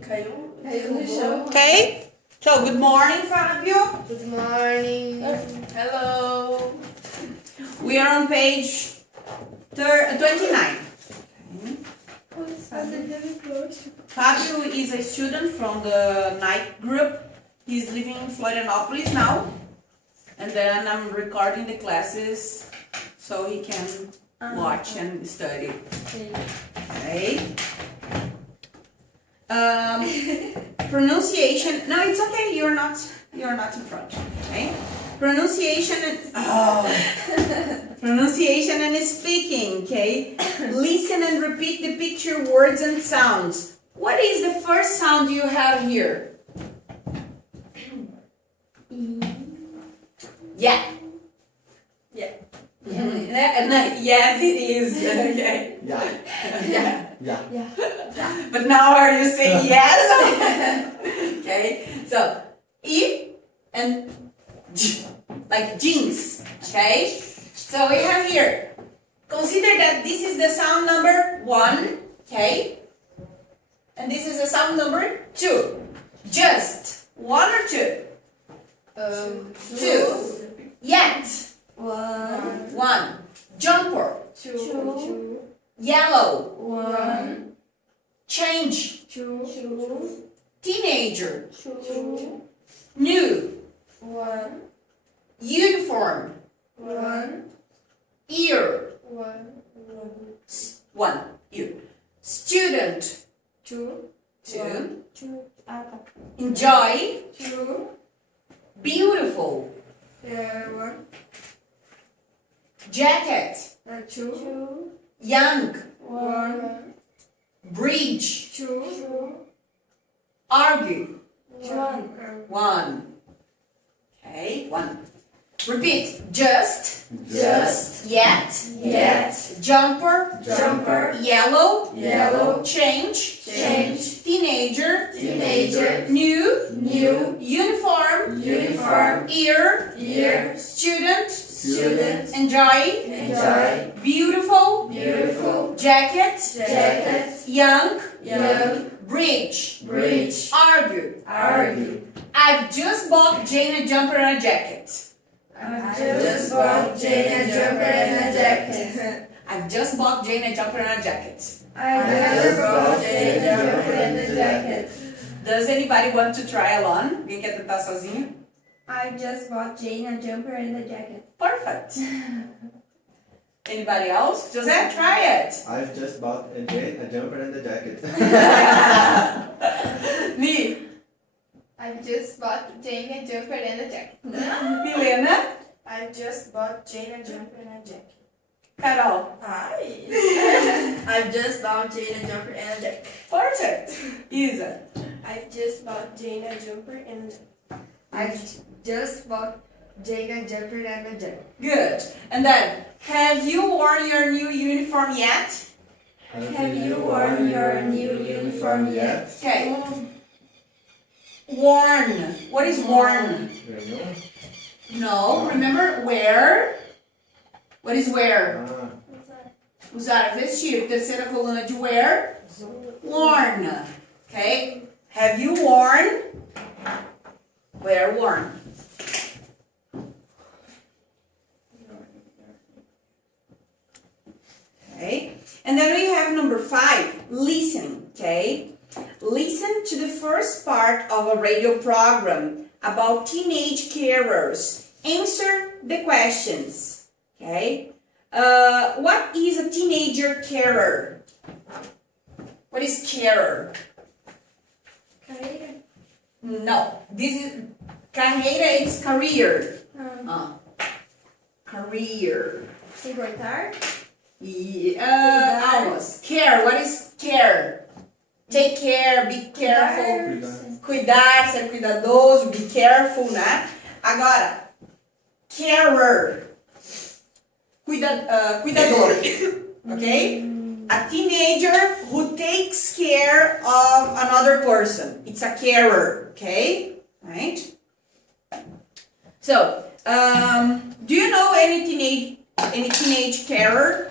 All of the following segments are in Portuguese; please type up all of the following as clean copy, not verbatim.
Caiu no chão. Okay? So, good morning, Fabio. Good morning. Hello. We are on page 29. Fabio is a student from the night group. He's living in Florianopolis now. And then I'm recording the classes so he can watch and study. Okay? Pronunciation. No, it's okay. You're not in front. Okay? Pronunciation and pronunciation and speaking. Okay? Listen and repeat the picture words and sounds. What is the first sound you have here? Yeah. Yeah. Yes, it is. Okay. Yeah. But now are you saying yes? Okay. So E and G, like jeans. Okay. So we have here. Consider that this is the sound number 1. Okay. And this is the sound number 2. Just 1 or 2. 2. Yet. 1. Jumper. 2. Yellow. 1. Change. 2. Teenager. 2. New. 1. Uniform. 1. Ear. 1. Ear. Student. 2. 2. 2. Enjoy. 2. Beautiful. 1. Jacket. 2. Young. 1. Bridge. 2. Argue. 1. 1. Okay. 1. Repeat. Just. Yet. Jumper. Yellow. Change. Teenager. New. Uniform. Ear. Student. Enjoy. Beautiful. Jacket. Young. Bridge. Argue. I've just bought Jane a jumper and a jacket. I just bought Jane a jumper and a jacket. I've just bought Jane a jumper and a jacket. Does anybody want to try alone? Alguém quer tentar sozinho? I just bought Jane a jumper and a jacket. Perfect. Anybody else? José, try it. I've just bought a jumper and a jacket. Me. I just bought Jane a jumper and a jacket. Milena. I just bought Jane a jumper and a jacket. Carol. Hi. I've just bought Jane a jumper and a jacket. Perfect. Isa. I've just bought Jane a jumper and a jacket. I've Just bought Jane a jumper and a jacket. Good. And then, have you worn your new uniform yet? Have you worn your new uniform yet? Okay. Worn. What is worn? No. Remember wear? What is wear? Usar, vestir. Terceira coluna de wear. Worn. Okay. Have you worn? Wear worn. Okay. And then we have number 5, listening. Okay. Listen to the first part of a radio program about teenage carers. Answer the questions. Okay. What is a teenager carer? What is carer? No. This is carreira. It's career. Career. Se cortar? Almost. Care. What is care? Take care. Be careful. Cuidar. Ser cuidadoso. Be careful, né? Agora, carer. Cuidador. Okay? A teenager who takes care of another person. It's a carer. Okay? Right? So, do you know any teenage carer?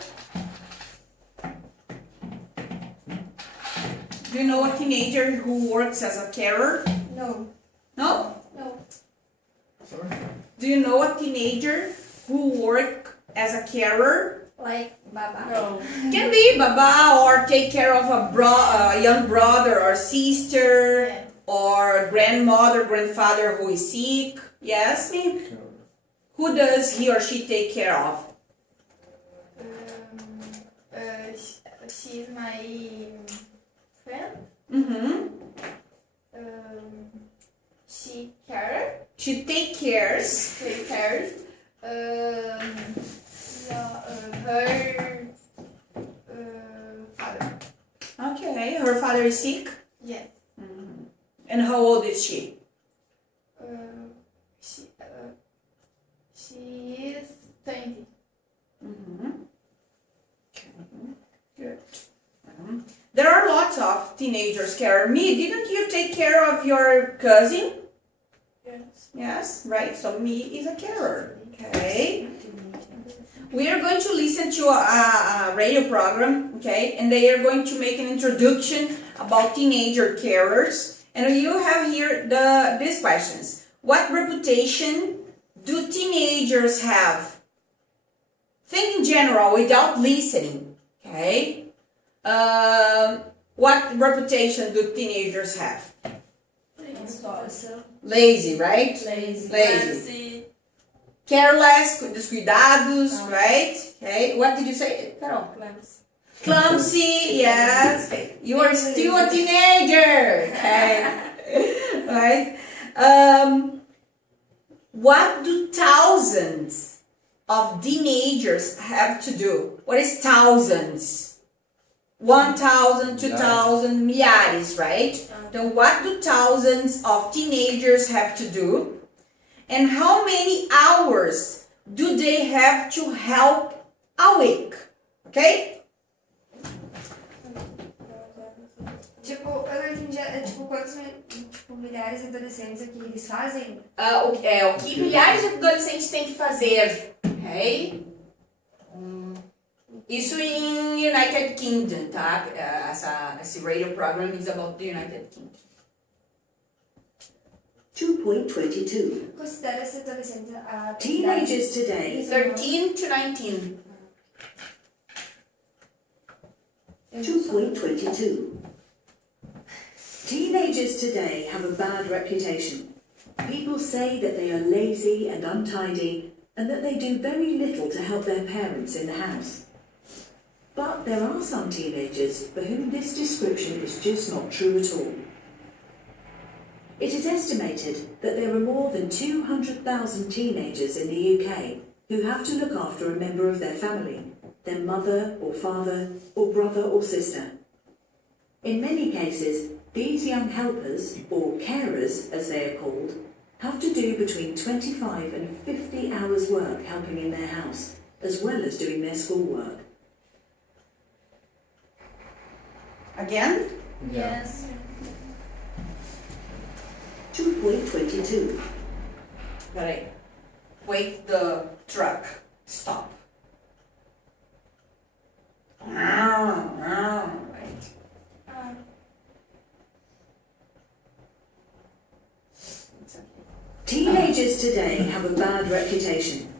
Do you know a teenager who works as a carer? No. No? No. Sorry. Do you know a teenager who works as a carer? Like Baba? No. Can be baba or take care of a young brother or sister Yeah. or grandmother, grandfather who is sick. Yes, me? Who does he or she take care of? She's my friend. Mm-hmm. She cares. She take cares. She cares. Her father. Okay, her father is sick. Yes. Mhm. And how old is she? She is 20. Mm-hmm. Okay. Good. There are lots of teenagers care. Me, didn't you take care of your cousin? Yes. Yes, right. So me is a carer. Okay. We are going to listen to a radio program, okay, and they are going to make an introduction about teenager carers. And you have here these questions. What reputation do teenagers have? Think in general without listening, okay? What reputation do teenagers have? Lazy, right? Lazy. Careless, descuidados, right? Okay, what did you say, Carol? Clumsy, yes. Okay. You are still a teenager, okay? Right? What do thousands of teenagers have to do? What is thousands? 1,000, 2,000, milhares, right? Then what do thousands of teenagers have to do? And how many hours do they have to help a week? Okay? Tipo, eu não entendi, quantos milhares de adolescentes aqui eles fazem? O que milhares de adolescentes têm que fazer? Ok? Isso em United Kingdom, tá? Esse radio program is about the United Kingdom. 2.22. Considera-se adolescente a... Teenagers today. 13 to 19. 2.22. Teenagers today have a bad reputation. People say that they are lazy and untidy and that they do very little to help their parents in the house. But there are some teenagers for whom this description is just not true at all. It is estimated that there are more than 200,000 teenagers in the UK who have to look after a member of their family, their mother or father or brother or sister. In many cases, these young helpers, or carers as they are called, have to do between 25 and 50 hours work helping in their house, as well as doing their schoolwork. Again? Yes. 2.22. Peraí. Wait the truck. Stop. Right. Teenagers today have a bad reputation.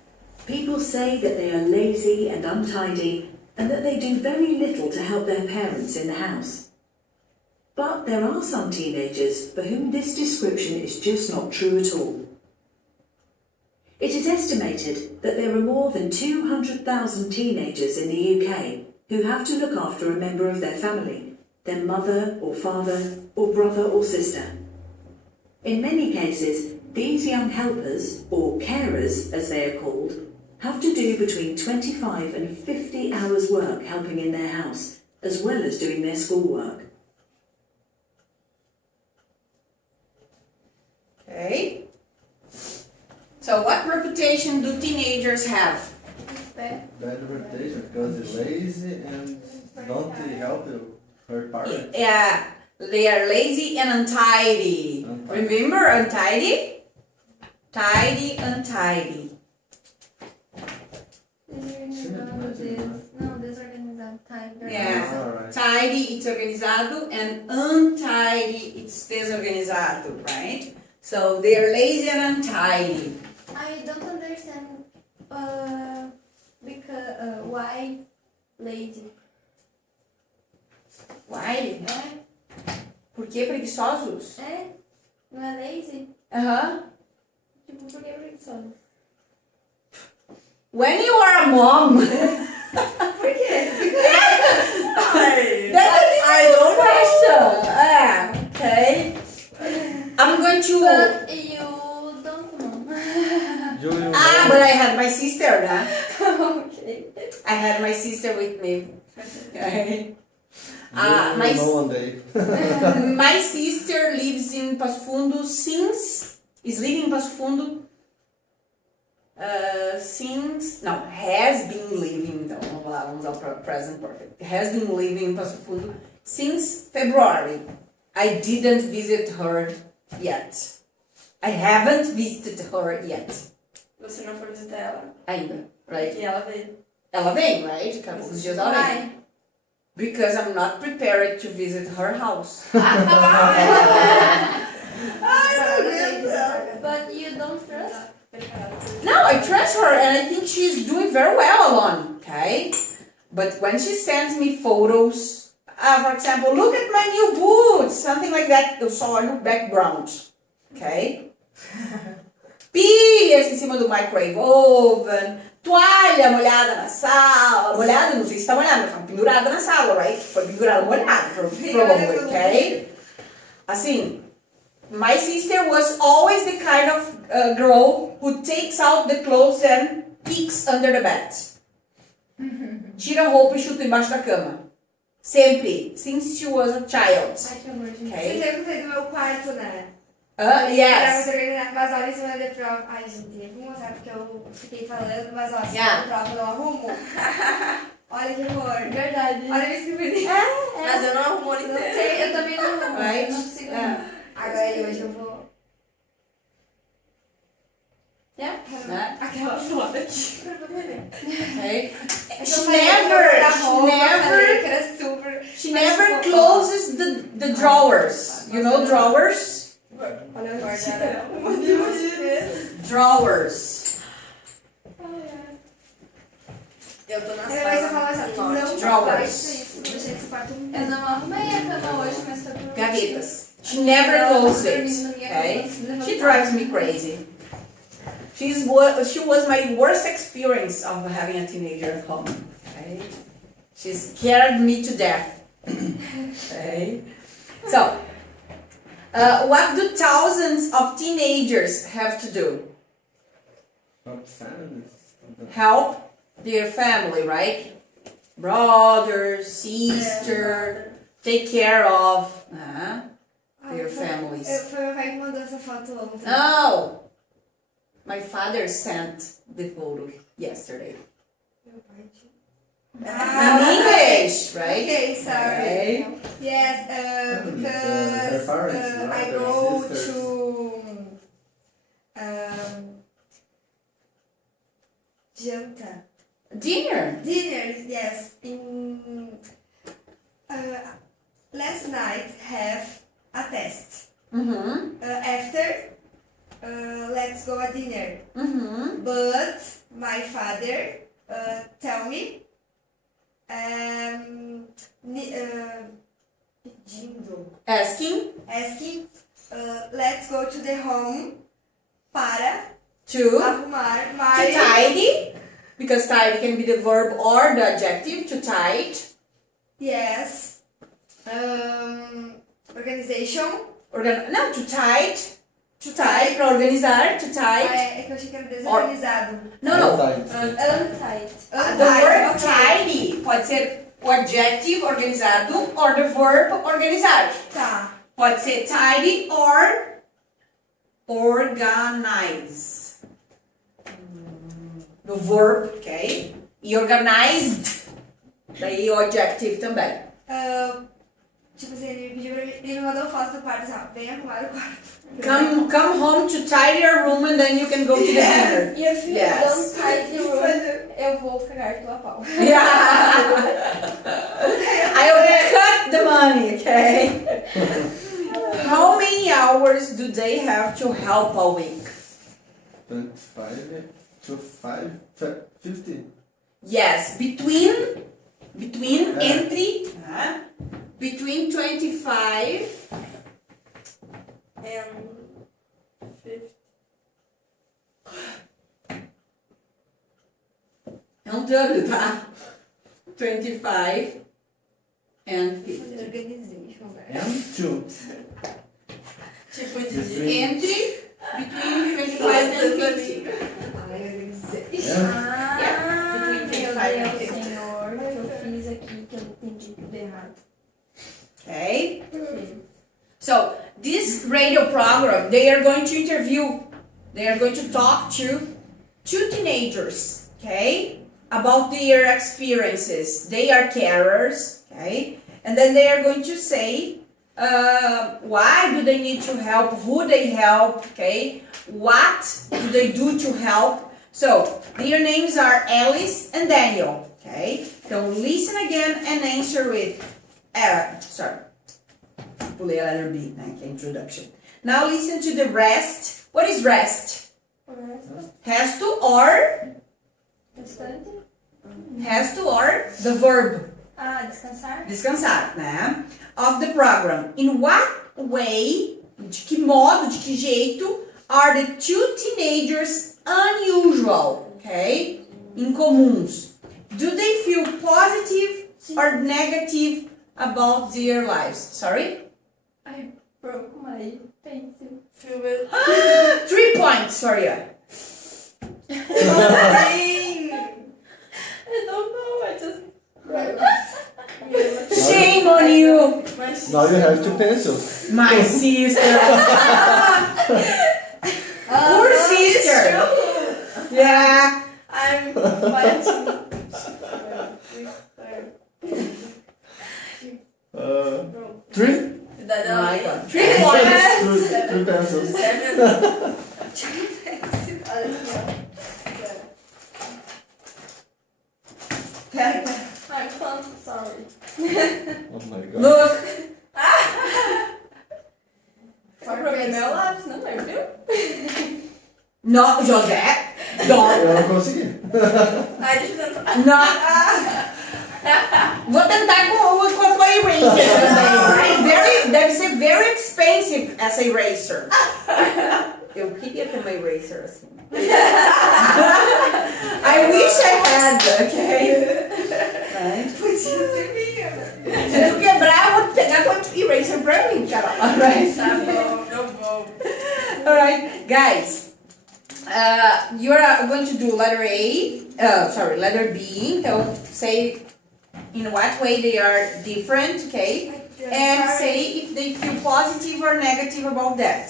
People say that they are lazy and untidy and that they do very little to help their parents in the house. But there are some teenagers for whom this description is just not true at all. It is estimated that there are more than 200,000 teenagers in the UK who have to look after a member of their family, their mother or father or brother or sister. In many cases, these young helpers, or carers as they are called, have to do between 25 and 50 hours work helping in their house, as well as doing their schoolwork. Okay. So what reputation do teenagers have? Bad reputation because they're lazy and don't help her parents. Yeah, they are lazy and untidy. Remember untidy? Tidy, untidy. Não, desorganizado, time. Yeah. Alright. Tidy, it's organizado, and untidy, it's desorganizado, right? So they are lazy and untidy. I don't understand because why lazy. Why? Por que preguiçosos? Não é lazy? Aham. Tipo, por que preguiçoso? When you are a mom, Por quê? I don't question. Okay. I'm going to. But you don't know. Júlio, But I had my sister, né? Okay. I had my sister with me. Okay. Júlio my, know one day. my sister lives in Passo Fundo is living in Passo Fundo has been living, então, vamos lá, vamos ao present perfect. Has been living in Passo Fundo since February. I didn't visit her yet. I haven't visited her yet. Você não foi visitar ela? Ainda, right? E ela veio. Ela vem, right? Daqui a alguns dias ela vem. Why? Because I'm not prepared to visit her house. But you don't trust? No, I trust her and I think she's doing very well alone, okay? But when she sends me photos, for example, look at my new boots, something like that, eu só olho o background, okay? Pilhas em cima do microwave oven, toalha molhada na sala, molhada, não sei se está molhada, mas tá pendurada na sala, right? Foi pendurada molhada, probably, okay? Assim, my sister was always the kind of girl who takes out the clothes and peeks under the bed. Tira a roupa e chuta embaixo da cama. Sempre, since she was a child. Ai, que amor, gente. Okay. Você sempre fez do meu quarto, né? Yes. Pra você organizar, mas olha, isso não é de prova. Ai, gente, eu vou mostrar porque eu fiquei falando, mas olha, se Yeah. é de prova eu não arrumo. Olha que amor. Verdade. Olha isso que bonito. Mas eu não arrumo Não sei, eu também não arrumo. Right? Não consigo. Yeah. Agora hoje eu vou. Yeah. Aquela foto aqui. Okay. É que She eu falei que eu never, vou dar roupa, eu falei que she era super. She never closes the drawers. You know drawers? Olha o guarda. Drawers. Eu tô na Aí depois eu falo sala assim, norte. não Drawers. faz isso, deixa esse quarto. Eu não arrumei a cama hoje, mas foi pro... Gavetas. She never closes it. Okay. She drives me crazy. She was my worst experience of having a teenager at home. Okay. She scared me to death. Okay. So, what do thousands of teenagers have to do? Help their family, right? Brother, sister, take care of their families. Foi meu pai que mandou essa foto ontem. No! My father sent the photo yesterday. Meu pai tinha. In English, right? Okay, sorry. Okay. Yes, Her because parents, no? I Their go sisters. to janta. Dinner. Dinner, yes. Last night have a test. Mm-hmm. After, let's go at dinner. Mm-hmm. But my father tell me pedindo, Asking asking, let's go to the home para to arrumar my tidy, because tidy can be the verb or the adjective, to tidy. yes organization. No, to tidy. To tidy, para organizar, to tidy. É que eu achei que era desorganizado. No, no. Untied. The word tidy pode ser o adjective organizado or the verb organizar. Tá. Pode ser tidy or organize. No verb, ok? E organized, daí o adjective também. Tipo assim, ele pediu pra mim, ele me mandou foto do quarto, assim, ó, vem arrumar o quarto. Come home to tidy your room and then you can go to the dinner. If you Yes. don't tidy the room, Eu vou cagar tua pau. Yeah. I will cut the money, okay? How many hours do they have to help a week? 25 to 50. Yes, between entre Ah. between 25 And 50. é um W, tá? 25 and 50. Organization, velho. And 2. Tipo de. Between- Entre between 25 and 50. Ai, organization. And Yeah, Meu between 25 and 50. Deus, Senhor, o que eu fiz aqui que eu entendi tudo errado. Okay? So, this radio program, they are going to interview, they are going to talk to two teenagers, okay? About their experiences. They are carers, okay? And then they are going to say why do they need to help, who they help, okay? What do they do to help? So, their names are Alice and Daniel, okay? So, listen again and answer with, pulei a letter B, né, que é introduction. Now listen to the rest. What is rest? Has to or Bastante. the verb. Ah, descansar? Descansar, né? Of the program. In what way, de que modo, de que jeito, are the two teenagers unusual, okay? Incomuns. Do they feel positive or negative about their lives? Sorry? I broke my pencil. Feel it. 3 points for you. I don't know, I just... Shame on you, now you have 2 pencils. my sister. Poor sister. Yeah. I'm fighting. Uh, 3? My God. 3 Two, points. 2 pencils. I'm sorry. Oh my god. Look. O problema é o lápis, não é, viu? No, José. Don't. Eu não consegui. Ai, deixa eu tentar. Não. Vou tentar com a tua eraser também. Deve ser very expensive essa eraser. Eu queria ter uma eraser assim. I wish I had, ok? Right? Podia ser minha. Se tu quebrar, eu vou pegar com a eraser pra mim, Carol. Alright? Tá bom, eu vou. Alright, guys. You are going to do letter A, letter B. Então, say in what way they are different, okay? And say if they feel positive or negative about that.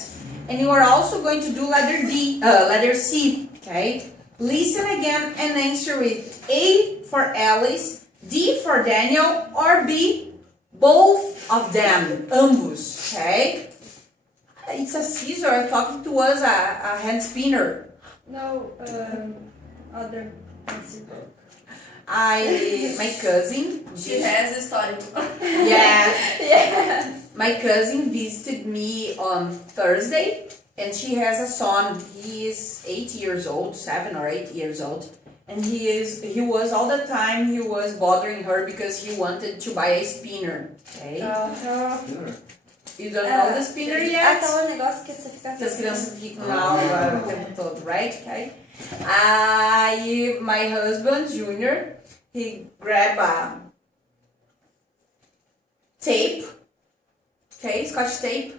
And you are also going to do letter C, okay? Listen again and answer with A for Alice, D for Daniel, or B, both of them, ambos, okay? It's a scissor talking to us, a hand spinner. No, other pencil broke. My cousin, She has a story. yeah, Yes. my cousin visited me on Thursday, and she has a son. He is 8 years old, 7 or 8 years old, and he was all the time he was bothering her because he wanted to buy a spinner. Okay, Sure. you don't know the spinner yet? Aquele negócio que você fica Que as crianças ficam na aula o tempo todo, right? Okay. My husband, Junior, he grabbed a tape, okay, Scotch tape,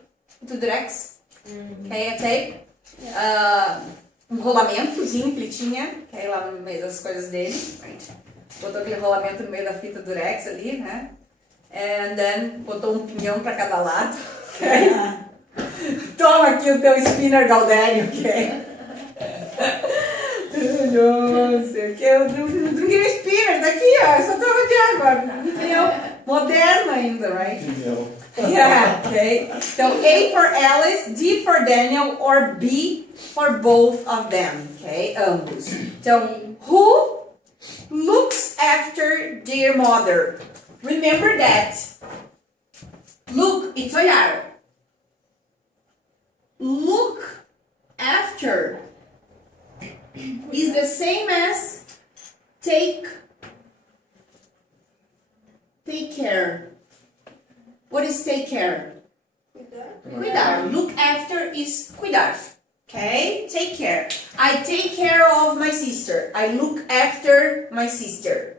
to Durex, okay, a tape, rolamentozinho que ele tinha, okay, lá no meio das coisas dele, right? Botou aquele rolamento no meio da fita Durex ali, né? And then botou um pinhão pra cada lado, ok? Toma aqui o teu spinner, Galdério, ok? Nossa, que eu não queria spinner, tá aqui, ó, eu só tava de água, um pinhão moderno ainda, right? Pneu. Yeah, okay. So A for Alice, D for Daniel, or B for both of them, okay? Ambos. So who looks after their mother. Remember that. Look, it's olhar. Look after is the same as take care. What is take care? Cuidar. Look after is cuidar. Okay? Take care. I take care of my sister. I look after my sister.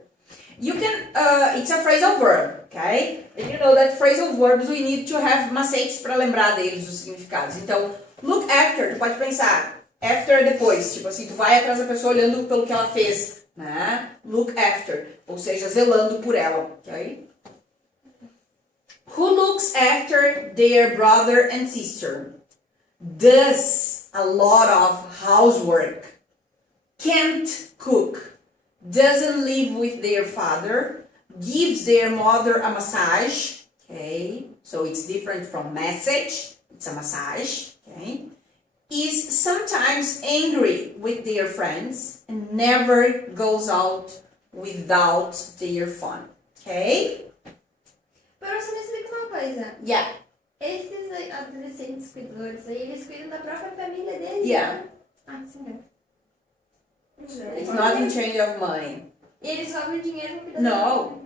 You can, it's a phrasal verb, okay? And you know that phrasal verbs we need to have macetes para lembrar deles, os significados. Então, look after, tu pode pensar, after é depois, tipo assim, tu vai atrás da pessoa olhando pelo que ela fez, né? Look after, ou seja, zelando por ela, ok? Who looks after their brother and sister? Does a lot of housework, can't cook, doesn't live with their father, gives their mother a massage, okay, so it's different from message, it's a massage, okay, is sometimes angry with their friends and never goes out without their fun, okay? Pero você me explica uma coisa. Yeah. Esses adolescentes cuidadores aí, eles cuidam da própria família deles? Yeah. Né? Ah, sim. It's not in change of money. E eles cobram dinheiro pra cuidar No. da família?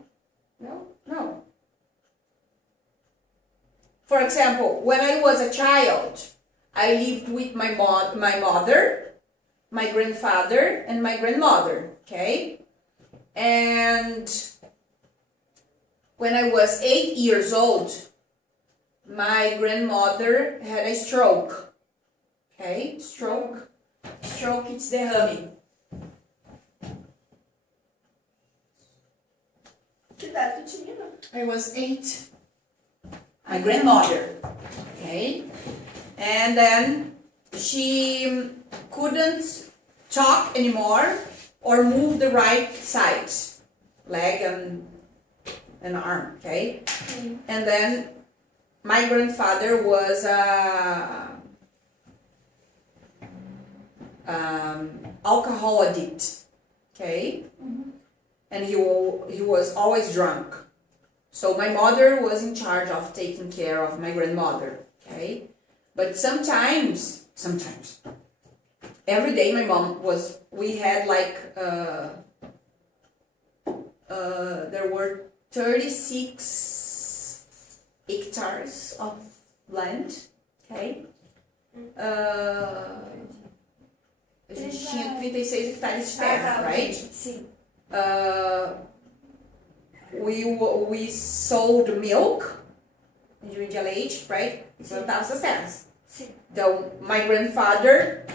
Não? No. For example, when I was a child, I lived with my mother, my grandfather, and my grandmother, okay? And when I was 8 years old, my grandmother had a stroke, okay? Stroke, it's derrame. Que idade tu tinha? I was 8. My grandmother, okay? And then she couldn't talk anymore or move the right side, leg and arm, okay? And then my grandfather was alcohol addict, okay? And he was always drunk. So my mother was in charge of taking care of my grandmother, okay? But sometimes, every day my mom we had like, there were 36 hectares of land, okay? A gente tinha 36 hectares de terra, right? Sim. We sold milk, a gente vendia leite, right? E plantava essas terras. Sim. Então, my grandfather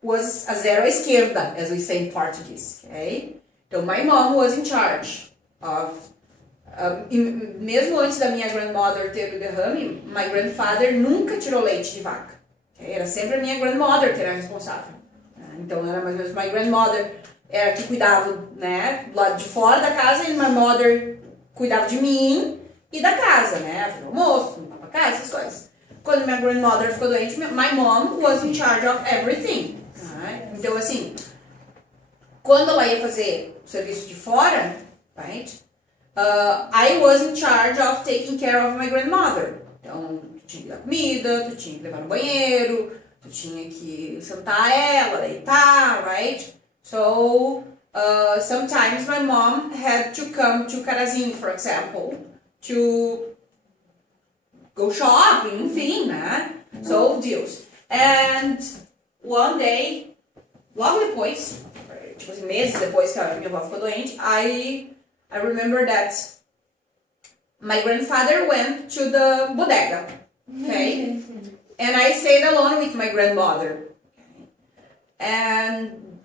was a zero à esquerda, as we say in Portuguese, okay? Então, my mom was in charge of, mesmo antes da minha grandmother ter o derrame, my grandfather nunca tirou leite de vaca. Okay? Era sempre a minha grandmother que era responsável. Então, era mais ou menos my grandmother era que cuidava, né, do lado de fora da casa, e my mother cuidava de mim e da casa, né, fazia almoço, limpava a casa, essas coisas. Quando minha grandmother ficou doente, my mom was in charge of everything. Right? Então, assim, quando ela ia fazer o serviço de fora, right, I was in charge of taking care of my grandmother. Então, tu tinha que dar comida, tu tinha que levar no banheiro, tu tinha que sentar ela, deitar, right? So, sometimes my mom had to come to Carazinho, for example, to go shopping, enfim, né? So, deals. And one day, logo depois, tipo assim, meses depois que a minha avó ficou doente, I remember that my grandfather went to the bodega, okay? And I stayed alone with my grandmother. Okay? And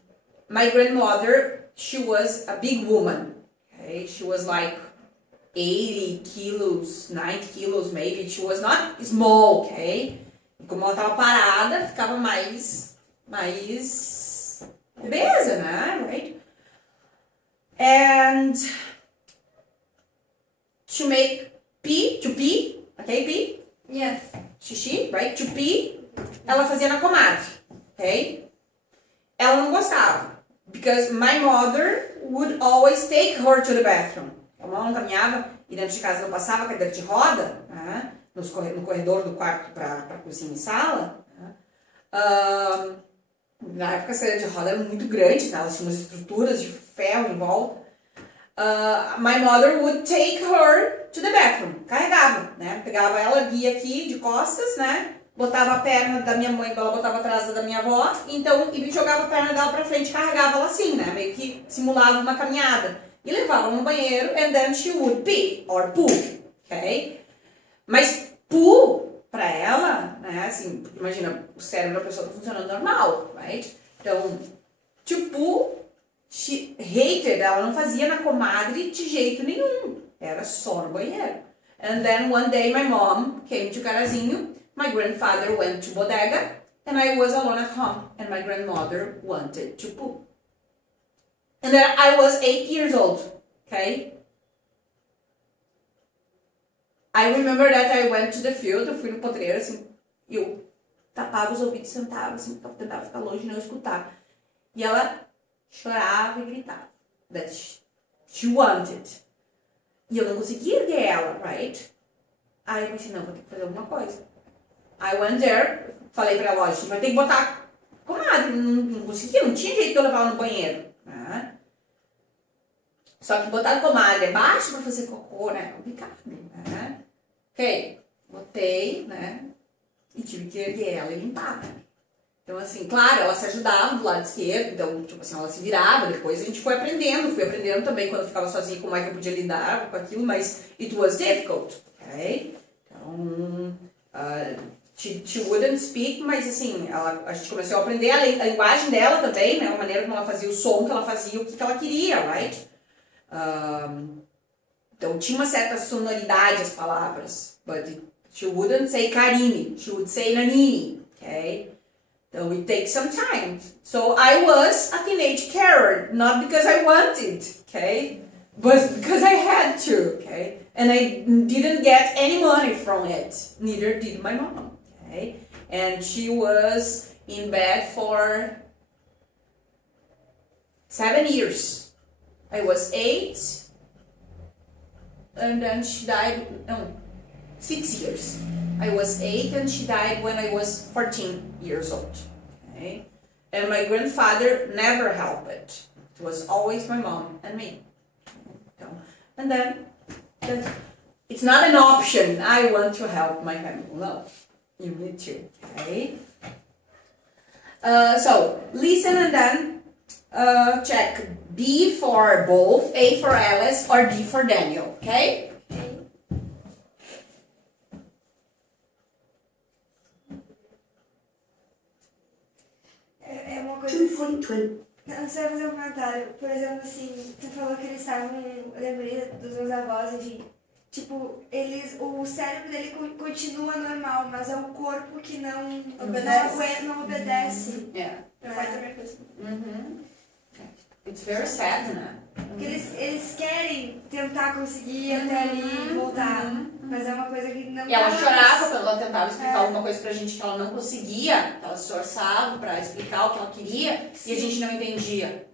my grandmother, she was a big woman, okay? She was like 80 kilos, 90 kilos maybe. She was not small, okay? E como ela tava parada, ficava mais obesa, né? Right? And to make pee, okay, pee? Yes. Xixi, right? To pee, ela fazia na comadre, ok? Ela não gostava because my mother would always take her to the bathroom. A mamãe não caminhava e dentro de casa não passava cadeira de roda, né? No corredor do quarto para cozinha e sala. Né? Na época as cadeiras de roda eram muito grandes, né? Elas tinham umas estruturas de ferro em volta. My mother would take her to the bathroom. Carregava, né? Pegava ela, via aqui de costas, né? Botava a perna da minha mãe, ela botava atrás da minha avó, então, e jogava a perna dela pra frente, carregava ela assim, né? Meio que simulava uma caminhada. E levava no banheiro, and then she would pee, or poo, ok? Mas poo, pra ela, né? Assim, imagina, o cérebro da pessoa tá funcionando normal, right? Então, to poo, she hated, ela não fazia na comadre de jeito nenhum. Era só no banheiro. And then one day my mom came to Carazinho, my grandfather went to bodega, and I was alone at home, and my grandmother wanted to poo. And then I was 8 years old, okay? I remember that I went to the field, eu fui no potreiro, assim, e eu tapava os ouvidos, sentava, assim, tentava ficar longe e não escutar. E ela chorava e gritava, that she wanted. E eu não conseguia erguer ela, right? Aí eu pensei, não, vou ter que fazer alguma coisa. I went there, falei pra ela, a gente vai ter que botar comadre, não conseguia, não tinha jeito de eu levar ela no banheiro. Né? Só que botar a comadre abaixo pra fazer cocô, né, é complicado. Né? Ok, botei, né, e tive que erguer ela e limpar, né. Então, assim, claro, ela se ajudava do lado esquerdo, então, tipo assim, ela se virava, depois a gente fui aprendendo também quando eu ficava sozinha como é que eu podia lidar com aquilo, mas it was difficult, ok? Então, she wouldn't speak, mas assim, a gente começou a aprender a linguagem dela também, né, a maneira como ela fazia o som que ela fazia, o que ela queria, right? Então, tinha uma certa sonoridade as palavras, but she wouldn't say Karine, she would say Nanini, ok? So it takes some time. So I was a teenage carer, not because I wanted, okay? But because I had to, okay? And I didn't get any money from it. Neither did my mom, okay? And she was in bed for 7 years. I was 8, and then she died, 6 years. I was 8 and she died when I was 14 years old. Okay? And my grandfather never helped it. It was always my mom and me. And then, it's not an option. I want to help my family. No, you need to. Okay? So, listen and then check B for both, A for Alice, or D for Daniel. Okay? É uma coisa assim. 2.20. Não, você vai fazer um comentário. Por exemplo, assim, você falou que eles estavam. Eu lembrei dos meus avós, enfim. Tipo, o cérebro dele continua normal, mas é o corpo que não obedece. Não obedece. Yeah. Meu pai também fez. It's very sad, né? Porque eles querem tentar conseguir ir até ali e voltar. Mas é uma coisa que não. E ela chorava quando ela tentava explicar alguma coisa pra gente que ela não conseguia. Ela se esforçava pra explicar o que ela queria e a gente não entendia.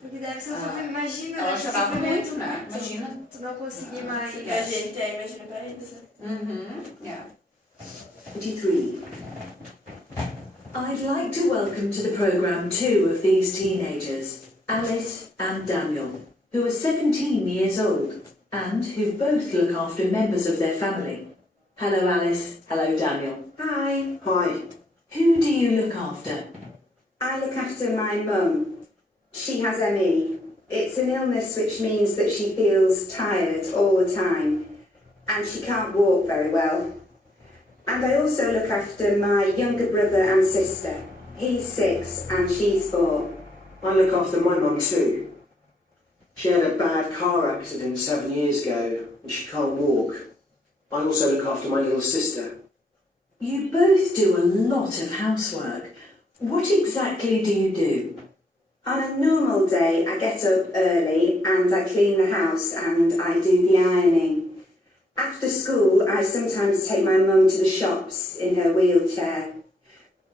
Porque deve ser um sofrimento. Imagina, Ela né, chorava sofrimento, muito, né? Imagina. Tu não conseguir mais. E a gente imagina pra eles. Yeah. 23. I'd like to welcome to the programme two of these teenagers, Alice and Daniel, who are 17 years old and who both look after members of their family. Hello Alice, hello Daniel. Hi, Hi. Who do you look after? I look after my mum. She has ME. It's an illness which means that she feels tired all the time and she can't walk very well. And I also look after my younger brother and sister. He's 6 and she's 4. I look after my mum too. She had a bad car accident 7 years ago and she can't walk. I also look after my little sister. You both do a lot of housework. What exactly do you do? On a normal day, I get up early and I clean the house and I do the ironing. After school, I sometimes take my mum to the shops in her wheelchair.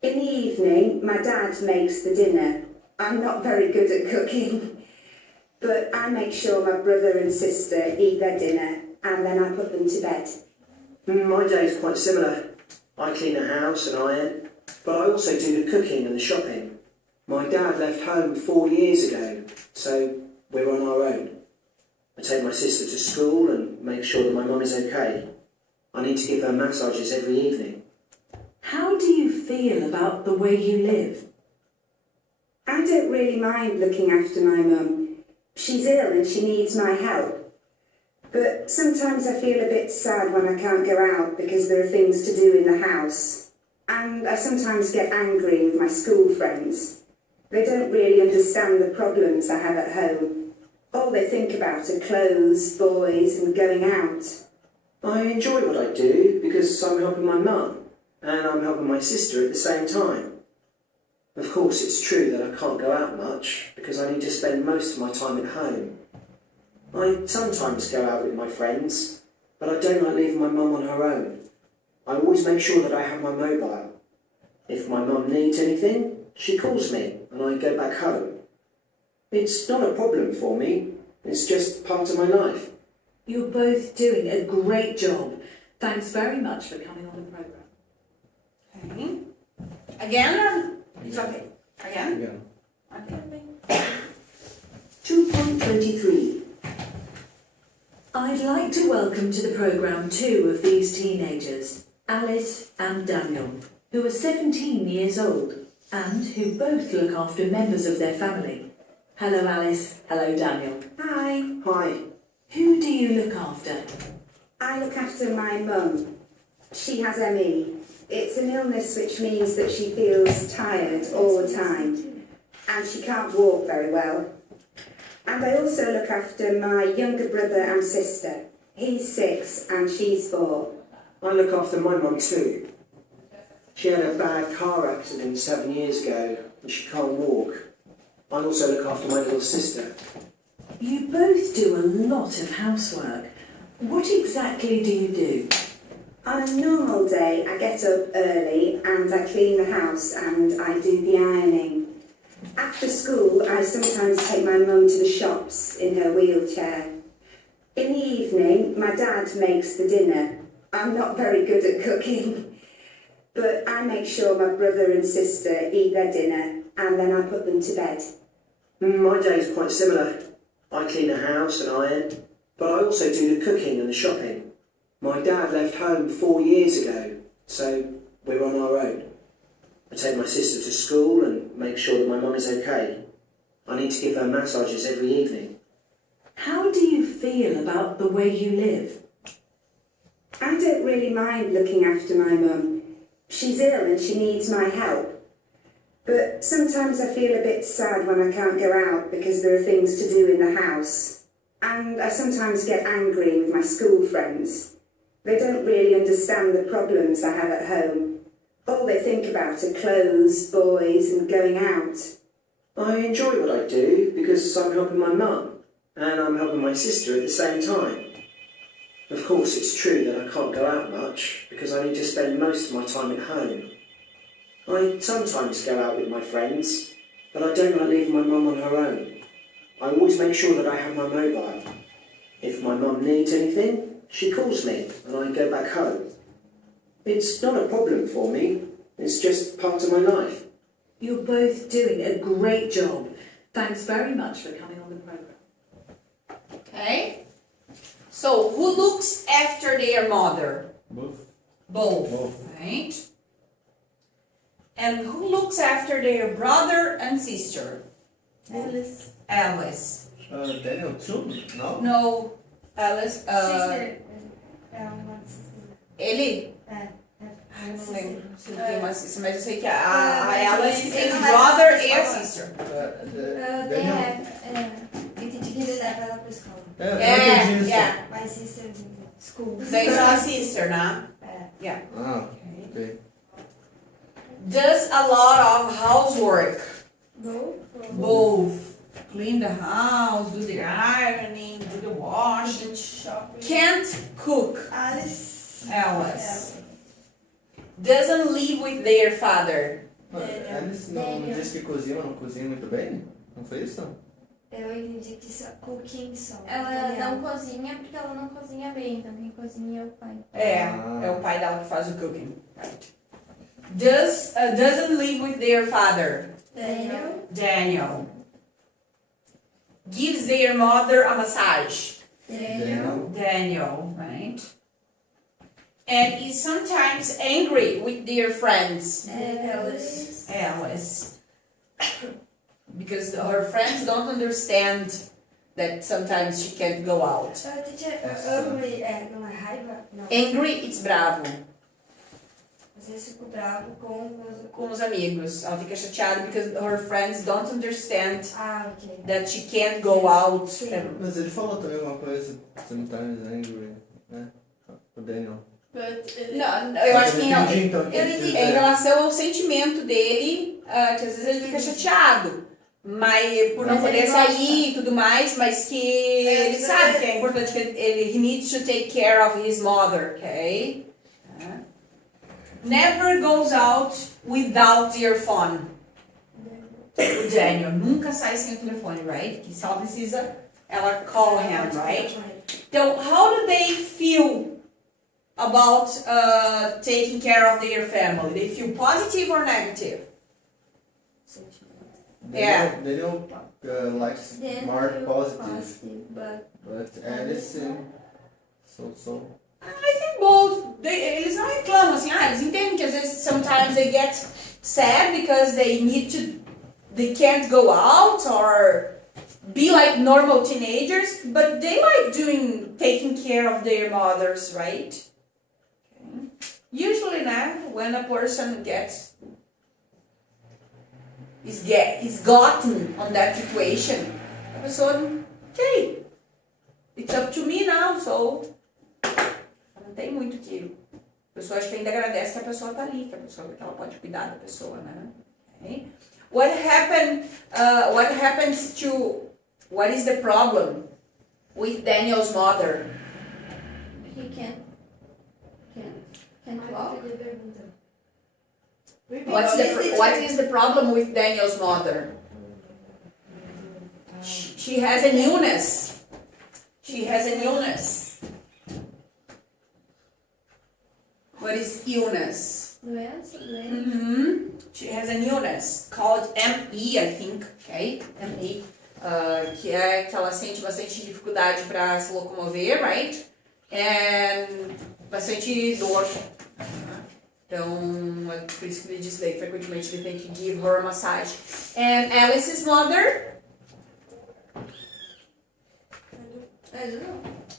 In the evening, my dad makes the dinner. I'm not very good at cooking, but I make sure my brother and sister eat their dinner and then I put them to bed. My day is quite similar. I clean the house and iron, but I also do the cooking and the shopping. My dad left home 4 years ago, so we're on our own. I take my sister to school and make sure that my mum is okay. I need to give her massages every evening. How do you feel about the way you live? I don't really mind looking after my mum. She's ill and she needs my help. But sometimes I feel a bit sad when I can't go out because there are things to do in the house. And I sometimes get angry with my school friends. They don't really understand the problems I have at home. All they think about are clothes, boys and going out. I enjoy what I do because I'm helping my mum and I'm helping my sister at the same time. Of course, it's true that I can't go out much because I need to spend most of my time at home. I sometimes go out with my friends, but I don't like leaving my mum on her own. I always make sure that I have my mobile. If my mum needs anything, she calls me and I go back home. It's not a problem for me, it's just part of my life. You're both doing a great job. Thanks very much for coming on the programme. Okay. Again? It's okay. Again? Again. Okay. 2.23. I'd like to welcome to the programme two of these teenagers, Alice and Daniel, who are 17 years old and who both look after members of their family. Hello Alice, hello Daniel. Hi. Hi. Who do you look after? I look after my mum. She has ME. It's an illness which means that she feels tired all the time and she can't walk very well. And I also look after my younger brother and sister. He's 6 and she's 4. I look after my mum too. She had a bad car accident 7 years ago and she can't walk. I also look after my little sister. You both do a lot of housework. What exactly do you do? On a normal day, I get up early and I clean the house and I do the ironing. After school, I sometimes take my mum to the shops in her wheelchair. In the evening, my dad makes the dinner. I'm not very good at cooking, but I make sure my brother and sister eat their dinner and then I put them to bed. My day is quite similar. I clean the house and iron, but I also do the cooking and the shopping. My dad left home 4 years ago, so we're on our own. I take my sister to school and make sure that my mum is okay. I need to give her massages every evening. How do you feel about the way you live? I don't really mind looking after my mum. She's ill and she needs my help. But sometimes I feel a bit sad when I can't go out because there are things to do in the house. And I sometimes get angry with my school friends. They don't really understand the problems I have at home. All they think about are clothes, boys and going out. I enjoy what I do because I'm helping my mum and I'm helping my sister at the same time. Of course, it's true that I can't go out much because I need to spend most of my time at home. I sometimes go out with my friends, but I don't like leaving my mum on her own. I always make sure that I have my mobile. If my mum needs anything, she calls me and I go back home. It's not a problem for me, it's just part of my life. You're both doing a great job. Thanks very much for coming on the programme. Okay. So, who looks after their mother? Both. Both. Both. Right? And who looks after their brother and sister? Alice. Alice. Daniel too? No? No, Alice. Sister. É uma sister. Ele? É. Eu não lembro se ele tem uma sister, mas eu sei que a Alice tem não um vai brother pra e a escola. sister. Daniel. Entendi que ele leva ela pra escola. Eu entendi isso. Yeah. My sister school. Daí só a sister, né? É. Yeah. Ah, ok. Does a lot of housework. Both. Both. Clean the house, do the ironing, do the washing. Shopping. Can't cook. Alice. Alice. Doesn't live with their father. Alice não disse que cozinha, mas não cozinha muito bem? Não foi isso? Eu entendi que só cooking só. Ela não cozinha porque ela não cozinha bem, então quem cozinha é o pai. É o pai dela que faz o cooking. Right. Doesn't live with their father. Daniel. Gives their mother a massage. Daniel, right? And is sometimes angry with their friends. Alice. Because her friends don't understand that sometimes she can't go out. Angry não é raiva? Não. Angry, it's bravo. Às vezes fico bravo Com os amigos. Ela fica chateada because her friends don't understand ok. that she can't go out. Mas ele falou também alguma coisa, sometimes angry, né? O Daniel. Não, eu acho que não. Entendi, então, Em relação ao sentimento dele, que às vezes ele fica chateado. Mas por não Mas poder ele sair e tudo mais, mas que ele sabe que é importante que he needs to take care of his mother, okay? Never goes out without your phone. O Daniel nunca sai sem o telefone, right? Que se ela precisa, ela call him, right? Então, how do they feel about taking care of their family? They feel positive or negative? Daniel likes more positive, but Alice, so. I think both. Eles não reclamam assim, eles entendem que às vezes sometimes they get sad because they can't go out or be like normal teenagers, but they like taking care of their mothers, right? Okay. Usually now, when a person is gotten on that situation, a pessoa, okay, it's up to me now, so não tem muito que a pessoa acho que ainda agradece que a pessoa tá ali, que ela pode cuidar da pessoa, né? Okay. What is the problem with Daniel's mother? He can't walk. What is the problem with Daniel's mother? She has an illness. What is illness? Doença. She has an illness called ME, I think, okay? ME, que é que ela sente bastante dificuldade para se locomover, right? And bastante dor. Então, é por isso que ele disse daí, frequentemente ele tem que give her a massage. And Alice's mother?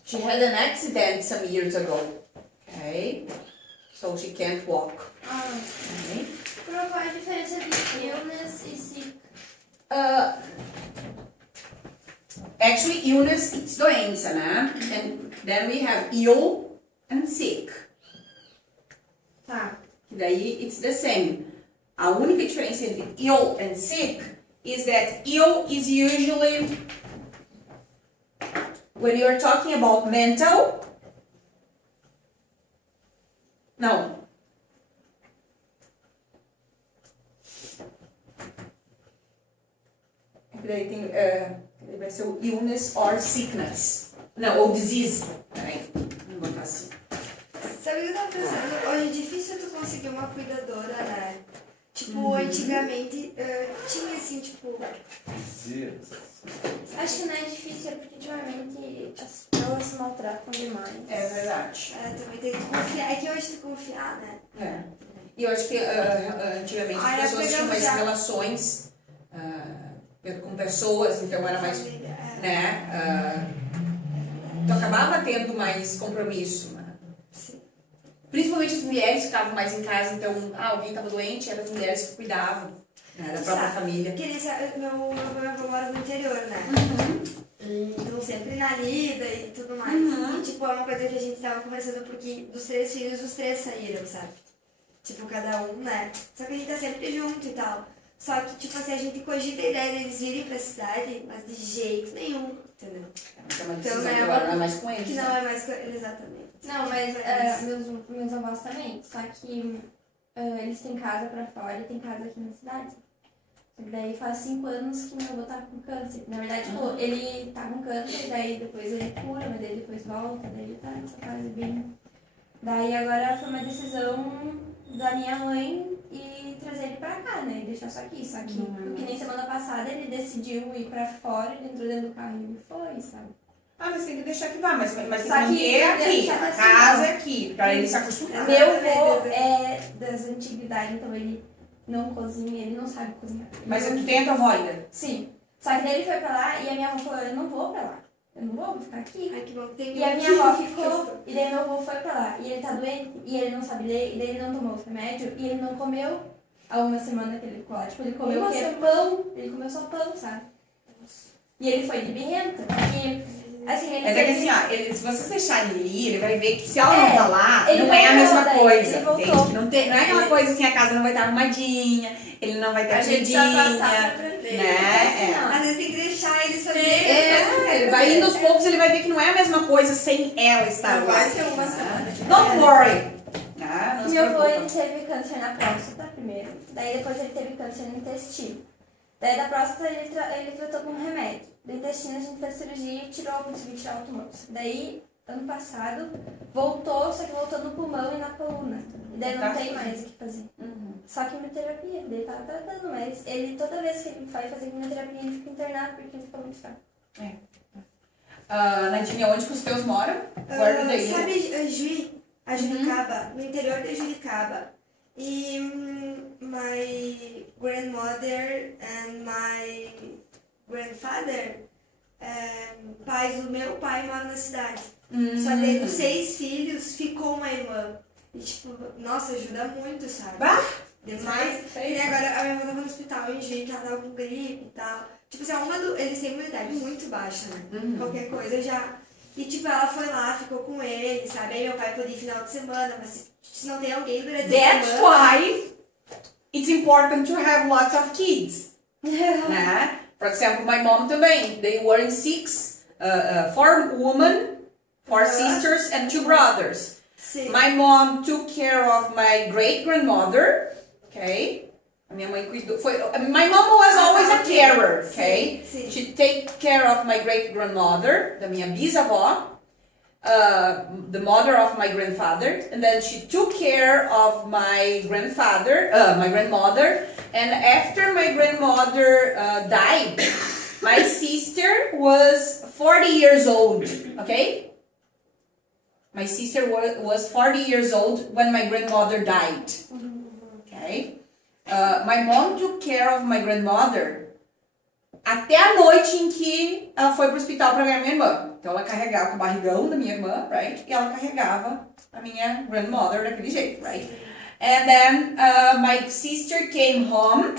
She had an accident some years ago, okay? So she can't walk. Okay. Qual é a diferença de illness e sick? Actually, illness, it's doença, né? And then we have ill and sick. Tá. Daí, it's the same. A única diferença entre ill and sick is that ill is usually, when you're talking about mental, não. Daí tem, vai ser o illness or sickness. Não, ou disease. Peraí, vou botar assim. Sabe o que eu tava pensando? Hoje é difícil tu conseguir uma cuidadora, né? Tipo, antigamente tinha assim, tipo. Acho que não é difícil, é porque ultimamente elas se maltratam demais. É verdade. Também tem que confiar. É que hoje tu confiar, né? É. E eu acho que antigamente as pessoas tinham mais relações com pessoas, então era mais, né? Então acabava tendo mais compromisso, né? Sim. Principalmente as mulheres ficavam mais em casa, então alguém estava doente, eram as mulheres que cuidavam, né, da própria família. Meu avô mora no interior, né? Então sempre na lida e tudo mais. E tipo, é uma coisa que a gente tava conversando porque dos 3 filhos, os 3 saíram, sabe? Tipo, cada um, né? Só que a gente tá sempre junto e tal. Só que, tipo assim, a gente cogita a ideia deles virem pra cidade, mas de jeito nenhum, entendeu? É uma decisão que agora não é mais com eles. Que não é mais com eles, exatamente. Não, mas meus avós também. Só que eles têm casa pra fora e tem casa aqui na cidade. Só que daí faz 5 anos que meu avô tá com câncer. Na verdade, tipo, ele tá com câncer, daí depois ele cura, mas daí depois volta, daí ele tá nessa fase bem... Daí agora foi uma decisão da minha mãe e trazer ele pra cá, né? E deixar só aqui. Só que nem semana passada ele decidiu ir pra fora, ele entrou dentro do carro e foi, sabe? Ah, mas tem que deixar que vá, mas tem que Só que manter aqui, só que a assim, casa é aqui, pra ele se acostumar. Meu avô é das antiguidades, então ele não cozinha, ele não sabe cozinhar. Mas tu tem a tua avó ainda? Sim. Só que daí ele foi pra lá e a minha avó falou, eu não vou pra lá. Eu não vou ficar aqui. Ai, que bom que tem E a minha avó ficou, e daí meu avô foi pra lá. E ele tá doente, e ele não sabe ler, e daí ele não tomou os remédios, e ele não comeu há uma semana que ele ficou lá. Tipo, ele comeu o quê? Pão. Ele comeu só pão, sabe? E ele foi de birrenta, porque, assim, ele... Mas é que assim, ó, se vocês deixarem ele ir, ele vai ver que se ela não tá lá, ele não é a voltou mesma daí, coisa, ele voltou. entende? Não é aquela coisa assim, a casa não vai estar arrumadinha, ele não vai estar A gente comidinha, precisa passar pra aprender. né? Às vezes tem que deixar eles fazerem. Ele vai indo aos poucos, ele vai ver que não é a mesma coisa sem ela estar Não lá. vai ser uma semana. Don't worry. Ah, não se Meu avô, ele preocupa. teve câncer na próstata primeiro, daí depois ele teve câncer no intestino. Daí da próstata ele tratou com um remédio. Do intestino a gente fez cirurgia e conseguiu tirar o tumor. Daí, ano passado, voltou, só que voltou no pulmão e na coluna. E daí não tem mais o que fazer. Só quimioterapia, daí ele tava tratando, mas ele, toda vez que ele vai fazer quimioterapia, ele fica internado porque ele fica muito fraco. Nadine, onde que os teus moram? Guarda daí. Sabe a Juricaba? No interior de Juricaba. E my grandmother and my grandfather, pais do meu pai moram na cidade. Só que daí dos 6 filhos ficou uma irmã. E tipo, nossa, ajuda muito, sabe? Bah! Demais. E agora a minha avó tava no hospital em Juiz, que ela tava com gripe e tal. Tipo assim, eles têm imunidade muito baixa, né? Qualquer coisa já. E tipo, ela foi lá, ficou com ele, sabe? Aí meu pai podia ir final de semana, mas se não tem alguém durante a That's semana... why it's important to have lots of kids. Né? For example, my mom também. They were 6, 4 women, 4 sisters and 2 brothers. Sim. My mom took care of my great-grandmother, okay? A minha mãe cuidou. My mom was always a carer, okay? Sim. She take care of my great-grandmother, da minha bisavó, the mother of my grandfather, and then she took care of my grandfather, my grandmother, and after my grandmother died, my sister was 40 years old, okay? My sister was 40 years old when my grandmother died, okay? My mom took care of my grandmother até a noite em que ela foi pro hospital para ver a minha irmã. Então ela carregava com o barrigão da minha irmã, right? E ela carregava a minha grandmother daquele jeito, right? And then my sister came home.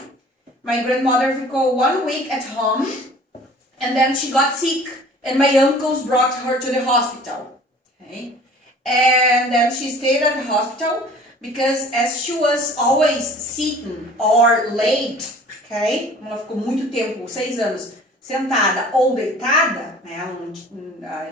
My grandmother ficou 1 week at home. And then she got sick. And my uncles brought her to the hospital. Okay? And then she stayed at the hospital because as she was always sitting or late, okay? Ela ficou muito tempo, 6 anos, sentada ou deitada, né?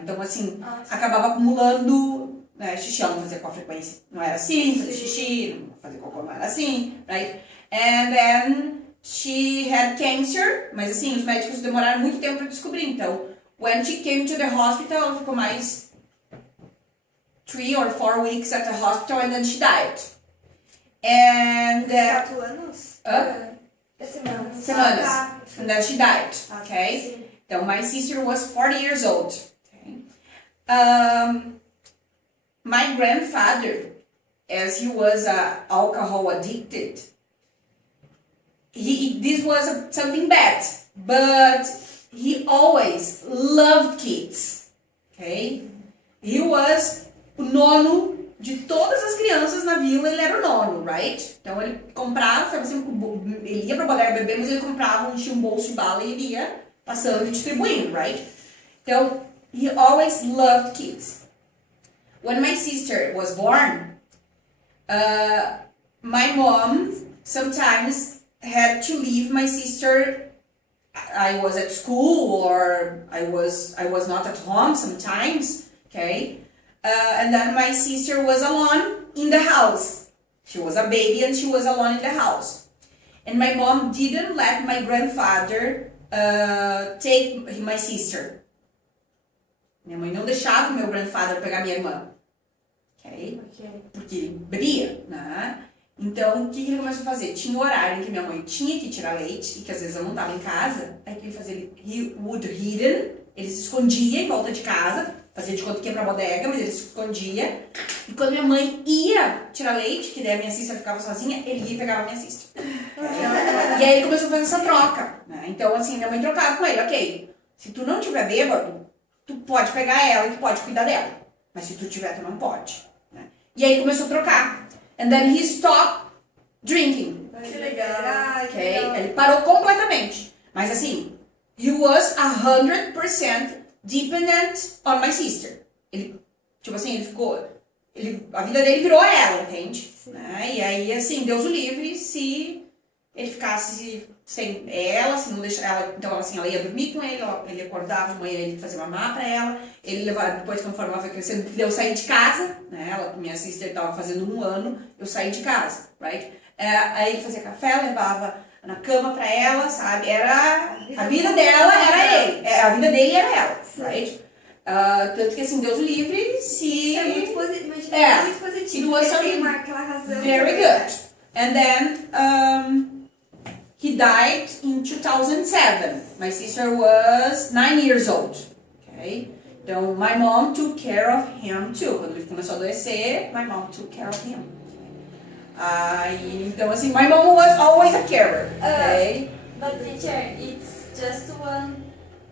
Então assim, acabava acumulando xixi, ela não fazia com a frequência. Não era assim, fazia xixi, não fazia cocô, não era assim, right? And then she had cancer, mas assim, os médicos demoraram muito tempo para descobrir. Então, when she came to the hospital, ela ficou mais 3 or 4 weeks at the hospital and then she died. And 4 anos? Semanas. And then she died. Okay. Então my sister was 40 years old. Okay. My grandfather, as he was alcohol addicted, this was something bad, but he always loved kids. Okay. He was o nono de todas as crianças na vila, ele era o nono, right? Então ele comprava, sabe assim, ele ia pra bodega beber, mas ele comprava, enchia um bolso de bala e ele ia passando e distribuindo, right? Então, he always loved kids. When my sister was born, my mom sometimes had to leave my sister. I was at school or I was not at home sometimes, okay? And then my sister was alone in the house. She was a baby and she was alone in the house. And my mom didn't let my grandfather take my sister. Minha mãe não deixava o meu grandfather pegar minha irmã. Ok? Porque ele bebia, né? Então, o que ele começou a fazer? Tinha um horário em que minha mãe tinha que tirar leite, e que às vezes eu não estava em casa. Aí o que ele fazia? He would hidden, ele se escondia em volta de casa, fazia de conta que ia pra bodega, mas ele se escondia. E quando minha mãe ia tirar leite, que daí a minha sister ficava sozinha, ele ia e pegava a minha sister. E aí ele começou a fazer essa troca, né? Então, assim, minha mãe trocava com ele, ok, se tu não tiver bêbado, tu pode pegar ela e tu pode cuidar dela. Mas se tu tiver, tu não pode. Né? E aí começou a trocar. And then he stopped drinking. Que legal. Okay? Ele parou completamente. Mas assim, he was 100% dependent on my sister. Ele, tipo assim, ele ficou... a vida dele virou ela, entende? Né? E aí, assim, Deus o livre se ele ficasse sem ela, se não deixar ela... Então, assim, ela ia dormir com ele, ele acordava de manhã, ele fazia mamar pra ela, ele levava, depois, conforme ela foi crescendo, eu saí de casa, né? Minha sister estava fazendo 1 ano, eu saí de casa, right? Aí ele fazia café, levava na cama pra ela, sabe? A vida dela era ele, a vida dele era ela, right? Tanto que, assim, Deus o livre se... É muito positivo, muito positivo. It was Tem aquela razão. very good. And then, he died in 2007. My sister was 9 years old. Okay? Então, my mom took care of him too. Quando ele começou a adoecer, my mom took care of him. Então, assim, my mom was always a carer. Okay? But teacher, it's just one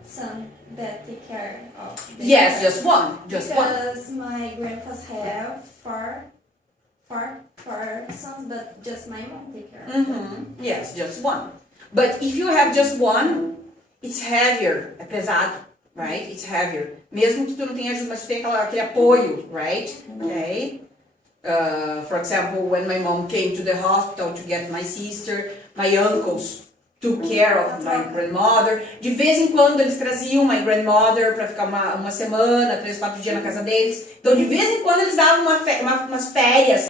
son that take care of. Yes, just one. Just one. Because my grandpas have four sons, but just my mom take care of them. Yes, just one. But if you have just one, it's heavier. É pesado, right? It's heavier. Mesmo que tu não tenha ajuda, mas tu tem aquele apoio, right? Okay? For example, when my mom came to the hospital to get my sister, my uncles took care of my grandmother. De vez em quando eles traziam my grandmother para ficar uma semana, 3, 4 dias na casa deles. Então, de vez em quando eles davam umas férias